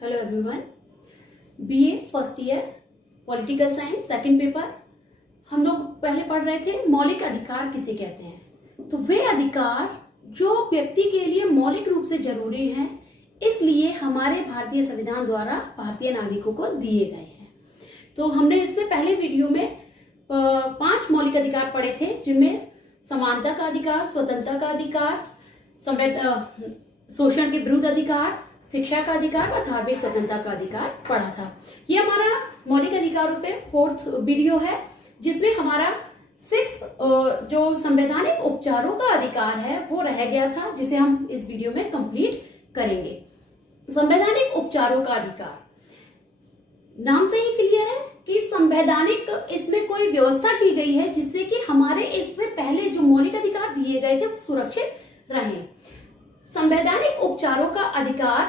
Hello everyone. BA first year political science second paper. हम लोग पहले पढ़ रहे थे मौलिक अधिकार किसे कहते हैं। तो वे अधिकार जो व्यक्ति के लिए मौलिक रूप से जरूरी हैं, इसलिए हमारे भारतीय संविधान द्वारा भारतीय नागरिकों को दिए गए हैं। तो हमने इससे पहले वीडियो में 5 मौलिक अधिकार पढ़े थे, जिनमें समानता का अधिकार, स्वतंत्रता का अधिकार, शोषण के विरुद्ध अधिकार, शिक्षा का अधिकार और धार्मिक स्वतंत्रता का अधिकार पढ़ा था। ये हमारा मौलिक अधिकारों पे 4th वीडियो है, जिसमें हमारा 6 जो संवैधानिक उपचारों का अधिकार है वो रह गया था, जिसे हम इस वीडियो में कंप्लीट करेंगे। संवैधानिक उपचारों का अधिकार नाम से ही क्लियर है कि संवैधानिक, इसमें कोई व्यवस्था की गई है जिससे कि हमारे इससे पहले जो मौलिक अधिकार दिए गए थे वो सुरक्षित रहे। संवैधानिक उपचारों का अधिकार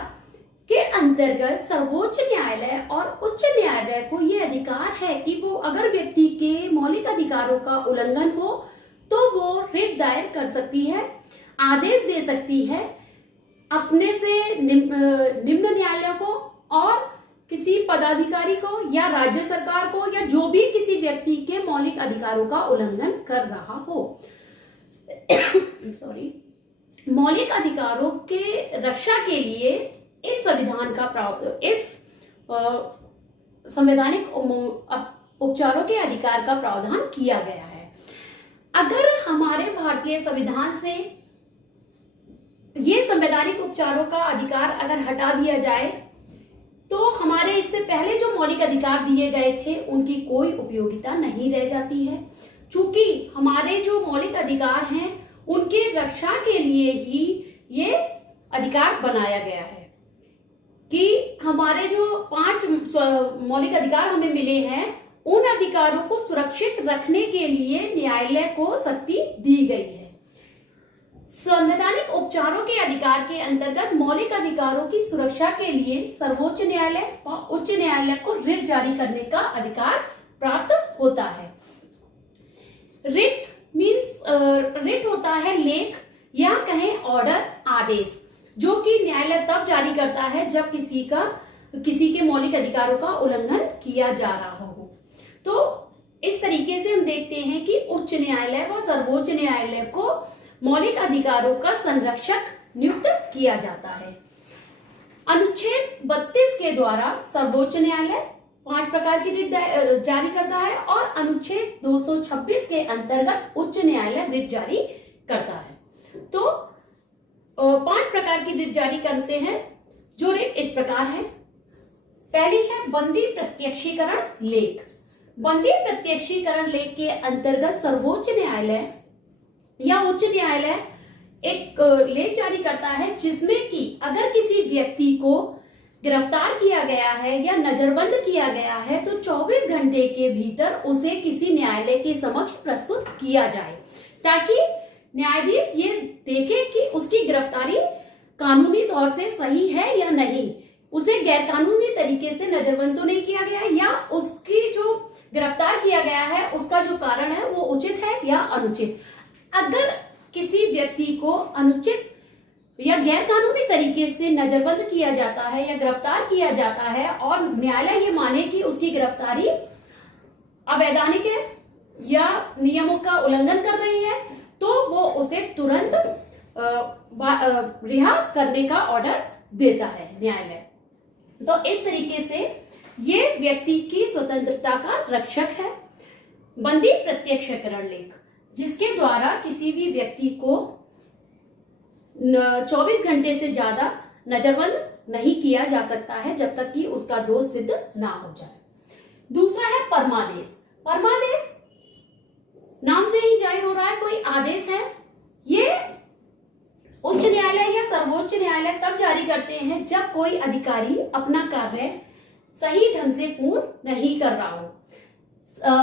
के अंतर्गत सर्वोच्च न्यायालय और उच्च न्यायालय को यह अधिकार है कि वो अगर व्यक्ति के मौलिक अधिकारों का उल्लंघन हो तो वो रिट दायर कर सकती है, आदेश दे सकती है अपने से निम्न न्यायालयों को और किसी पदाधिकारी को या राज्य सरकार को या जो भी किसी व्यक्ति के मौलिक अधिकारों का उल्लंघन कर रहा हो। सॉरी। मौलिक अधिकारों के रक्षा के लिए इस संविधान का इस संवैधानिक उपचारों के अधिकार का प्रावधान किया गया है। अगर हमारे भारतीय संविधान से ये संवैधानिक उपचारों का अधिकार अगर हटा दिया जाए तो हमारे इससे पहले जो मौलिक अधिकार दिए गए थे उनकी कोई उपयोगिता नहीं रह जाती है। चूंकि हमारे जो मौलिक अधिकार हैं उनके रक्षा के लिए ही ये अधिकार बनाया गया है कि हमारे जो 5 मौलिक अधिकार हमें मिले हैं उन अधिकारों को सुरक्षित रखने के लिए न्यायालय को शक्ति दी गई है। संवैधानिक उपचारों के अधिकार के अंतर्गत मौलिक अधिकारों की सुरक्षा के लिए सर्वोच्च न्यायालय व उच्च न्यायालय को रिट जारी करने का अधिकार प्राप्त होता है। रिट रिट होता है लेख या कहें ऑर्डर, आदेश, जो कि न्यायालय तब जारी करता है जब किसी के मौलिक अधिकारों का उल्लंघन किया जा रहा हो। तो इस तरीके से हम देखते हैं कि उच्च न्यायालय व सर्वोच्च न्यायालय को मौलिक अधिकारों का संरक्षक नियुक्त किया जाता है। अनुच्छेद 32 के द्वारा सर्वोच्च न्यायालय 5 प्रकार की रिट जारी करता है और अनुच्छेद 226 के अंतर्गत उच्च न्यायालय रिट जारी करता है। तो 5 प्रकार की रिट जारी करते हैं, जो रिट इस प्रकार है। पहली है बंदी प्रत्यक्षीकरण लेख। बंदी प्रत्यक्षीकरण लेख के अंतर्गत सर्वोच्च न्यायालय या उच्च न्यायालय एक लेख जारी करता है जिसमें कि अगर किसी व्यक्ति को गिरफ्तार किया गया है या नजरबंद किया गया है तो 24 घंटे के भीतर उसे किसी न्यायालय के समक्ष प्रस्तुत किया जाए, ताकि न्यायाधीश ये देखे कि उसकी गिरफ्तारी कानूनी तौर से सही है या नहीं, उसे गैरकानूनी तरीके से नजरबंद तो नहीं किया गया है, या उसकी जो गिरफ्तार किया गया है उसका जो कारण है वो उचित है या अनुचित। अगर किसी व्यक्ति को अनुचित या गैरकानूनी तरीके से नजरबंद किया जाता है या गिरफ्तार किया जाता है और न्यायालय ये माने कि उसकी गिरफ्तारी अवैधानिक है या नियमों का उल्लंघन कर रही है, तो वो उसे तुरंत रिहा करने का ऑर्डर देता है न्यायालय। तो इस तरीके से ये व्यक्ति की स्वतंत्रता का रक्षक है। बंदी प्रत्यक्षीकरण लेख, जिसके द्वारा किसी भी व्यक्ति को 24 घंटे से ज्यादा नजरबंद नहीं किया जा सकता है जब तक कि उसका दोष सिद्ध ना हो जाए। दूसरा है परमादेश। परमादेश नाम से ही जाहिर हो रहा है कोई आदेश है। ये उच्च न्यायालय या सर्वोच्च न्यायालय तब जारी करते हैं जब कोई अधिकारी अपना कार्य सही ढंग से पूर्ण नहीं कर रहा हो।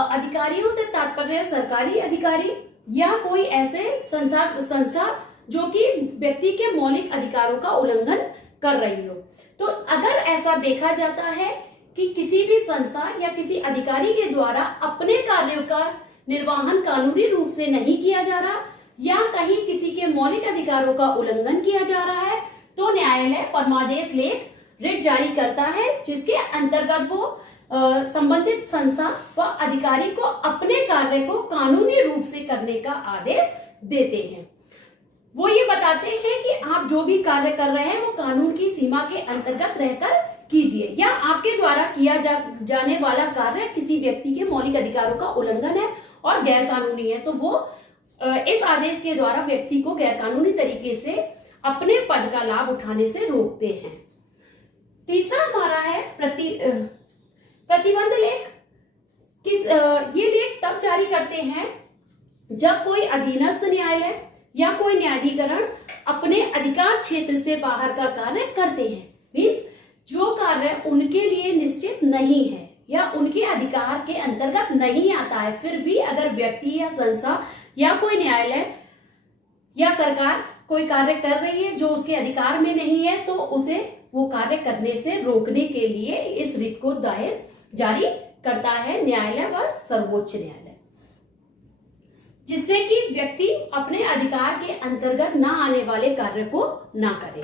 अधिकारियों से तात्पर्य सरकारी अधिकारी या कोई ऐसे संस्था जो कि व्यक्ति के मौलिक अधिकारों का उल्लंघन कर रही हो। तो अगर ऐसा देखा जाता है कि किसी भी संस्था या किसी अधिकारी के द्वारा अपने कार्यों का निर्वहन कानूनी रूप से नहीं किया जा रहा या कहीं किसी के मौलिक अधिकारों का उल्लंघन किया जा रहा है, तो न्यायालय परमादेश लेख रिट जारी करता है, जिसके अंतर्गत वो संबंधित संस्था व अधिकारी को अपने कार्य को कानूनी रूप से करने का आदेश देते हैं। वो ये बताते हैं कि आप जो भी कार्य कर रहे हैं वो कानून की सीमा के अंतर्गत रहकर कीजिए, या आपके द्वारा किया जाने वाला कार्य किसी व्यक्ति के मौलिक अधिकारों का उल्लंघन है और गैर कानूनी है, तो वो इस आदेश के द्वारा व्यक्ति को गैर कानूनी तरीके से अपने पद का लाभ उठाने से रोकते हैं। तीसरा हमारा है प्रतिबंध लेख। ये लेख तब जारी करते हैं जब कोई अधीनस्थ न्यायालय या कोई न्यायाधिकरण अपने अधिकार क्षेत्र से बाहर का कार्य करते हैं। मीन्स जो कार्य उनके लिए निश्चित नहीं है या उनके अधिकार के अंतर्गत नहीं आता है, फिर भी अगर व्यक्ति या संस्था या कोई न्यायालय या सरकार कोई कार्य कर रही है जो उसके अधिकार में नहीं है, तो उसे वो कार्य करने से रोकने के लिए इस रिट को जारी करता है न्यायालय व सर्वोच्च न्यायालय, जिससे कि व्यक्ति अपने अधिकार के अंतर्गत न आने वाले कार्य को ना करे।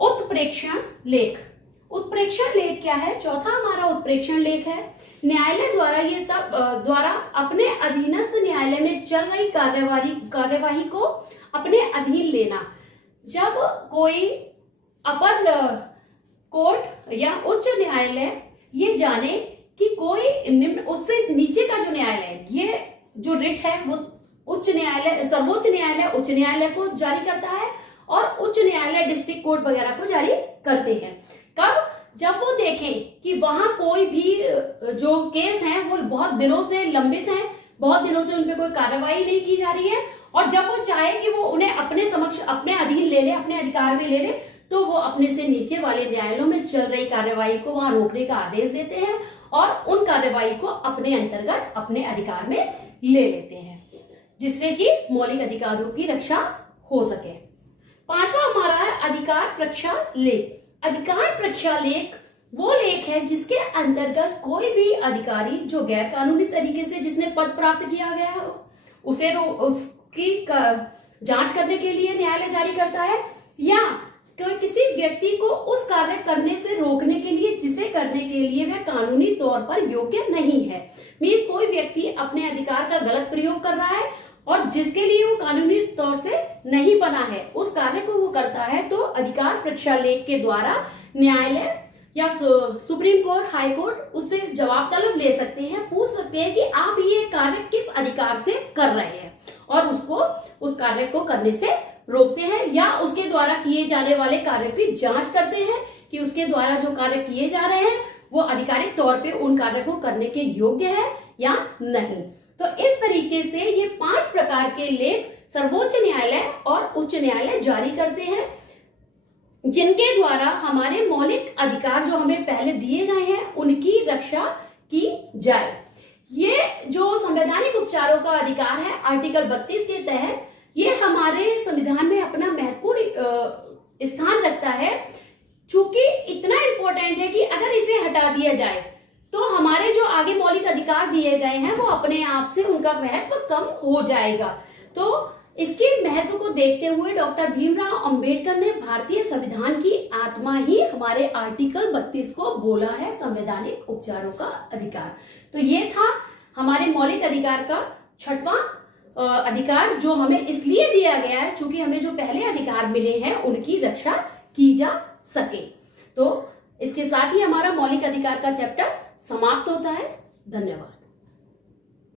उत्प्रेक्षण लेख। उत्प्रेक्षण लेख क्या है? चौथा हमारा उत्प्रेक्षण लेख है। न्यायालय द्वारा अपने अधीनस्थ न्यायालय में चल रही कार्यवाही को अपने अधीन लेना। जब कोई अपर कोर्ट या उच्च न्यायालय ये जाने कि कोई उससे नीचे का जो न्यायालय है, ये जो रिट है वो सर्वोच्च न्यायालय उच्च न्यायालय को जारी करता है और उच्च न्यायालय डिस्ट्रिक्ट कोर्ट वगैरह को जारी करते हैं। कब? जब वो देखें कि वहां कोई भी जो केस हैं वो बहुत दिनों से लंबित हैं, बहुत दिनों से उन पे कोई कार्रवाई नहीं की जा रही है, और जब वो चाहे कि वो उन्हें अपने समक्ष अपने अधीन ले ले, अपने अधिकार में ले ले, तो वो अपने से नीचे वाले न्यायालयों में चल रही कार्यवाही को वहां रोकने का आदेश देते हैं और उन कार्यवाही को अपने अंतर्गत अपने अधिकार में ले लेते हैं, जिससे कि मौलिक अधिकारों की रक्षा हो सके। पांचवा हमारा है अधिकार प्रक्षा लेख। अधिकार प्रक्षा लेख वो लेख है जिसके अंतर्गत कोई भी अधिकारी जो गैर कानूनी तरीके से जिसने पद प्राप्त किया गया है उसे उसकी जांच करने के लिए न्यायालय जारी करता है, या किसी व्यक्ति को उस कार्य करने से रोकने के लिए जिसे करने के लिए वह कानूनी तौर पर योग्य नहीं है। मीन्स कोई व्यक्ति अपने अधिकार का गलत प्रयोग कर रहा है और जिसके लिए वो कानूनी तौर से नहीं बना है, उस कार्य को वो करता है, तो अधिकार प्रक्षा लेख के द्वारा न्यायालय या सुप्रीम कोर्ट, हाई कोर्ट उससे जवाब तलब ले सकते हैं, पूछ सकते हैं कि आप ये कार्य किस अधिकार से कर रहे हैं, और उसको उस कार्य को करने से रोकते हैं, या उसके द्वारा किए जाने वाले कार्य की जांच करते हैं कि उसके द्वारा जो कार्य किए जा रहे हैं वो आधिकारिक तौर पे उन कार्य को करने के योग्य है या नहीं। तो इस तरीके से ये 5 प्रकार के लेख सर्वोच्च न्यायालय और उच्च न्यायालय जारी करते हैं, जिनके द्वारा हमारे मौलिक अधिकार जो हमें पहले दिए गए हैं उनकी रक्षा की जाए। ये जो संवैधानिक उपचारों का अधिकार है आर्टिकल 32 के तहत, ये हमारे संविधान में अपना महत्वपूर्ण स्थान रखता है, चूंकि इतना इम्पोर्टेंट है कि अगर इसे हटा दिया जाए तो हमारे जो आगे मौलिक अधिकार दिए गए हैं वो अपने आप से उनका महत्व कम हो जाएगा। तो इसके महत्व को देखते हुए डॉक्टर भीमराव अंबेडकर ने भारतीय संविधान की आत्मा ही हमारे आर्टिकल 32 को बोला है संवैधानिक उपचारों का अधिकार। तो ये था हमारे मौलिक अधिकार का 6वां अधिकार, जो हमें इसलिए दिया गया है क्योंकि हमें जो पहले अधिकार मिले हैं उनकी रक्षा की जा सके। तो इसके साथ ही हमारा मौलिक अधिकार का चैप्टर समाप्त होता है। धन्यवाद।